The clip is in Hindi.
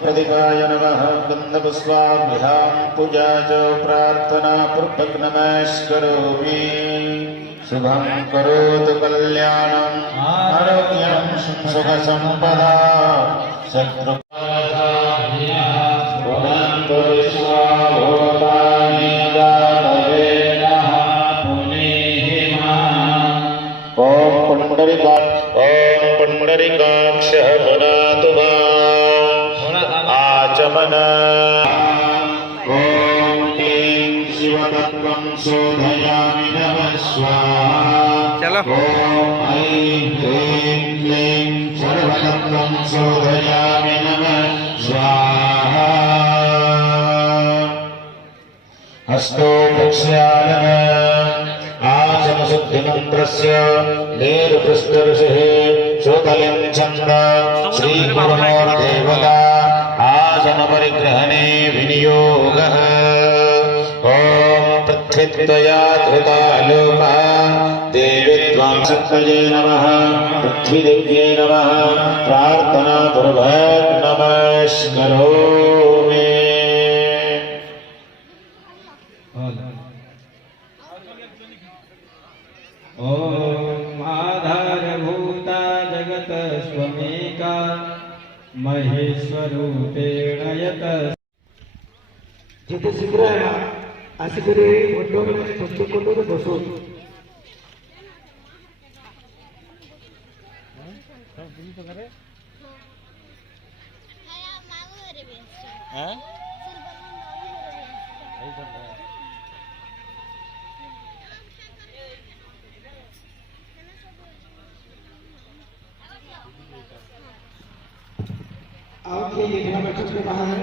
प्रतिकाय नमः गन्धपुष्पाभ्यां पूजा च प्रार्थना पूर्वक नमस्करोमि। शुभं करोतु कल्याणं आरोग्यं सुखसम्पदा शत्रु पुण्डरीकाक्षः पुनातु आचमन। ॐ क्लीं शिवतत्त्वं शोधयामि नमः स्वाहा। ॐ ऐं ह्रीं क्लीं सर्वतत्त्वं शोधयामि नमः स्वाहा। हस्तो प्रक्षालनम् आचमशुद्धिमन्त्रस्य लेरुपृष्ठऋषिः श्रोतलिं छन्द श्रीगुरुर्देवता आसन परिग्रहणे विनियोगः। ॐ पृथ्वीत्वया धृता लोकः देवीत्वां शक्तये नमः पृथ्वीदेव्यै नमः प्रार्थना पूर्वक नमस्करोमि। ओम आधारभूता जगत स्वमेका महेश्वरूपेण यत जिथे शीघ्र आसिकरी मंडळ पुस्तकों बसून आपके ये बिना बैठक में कहा है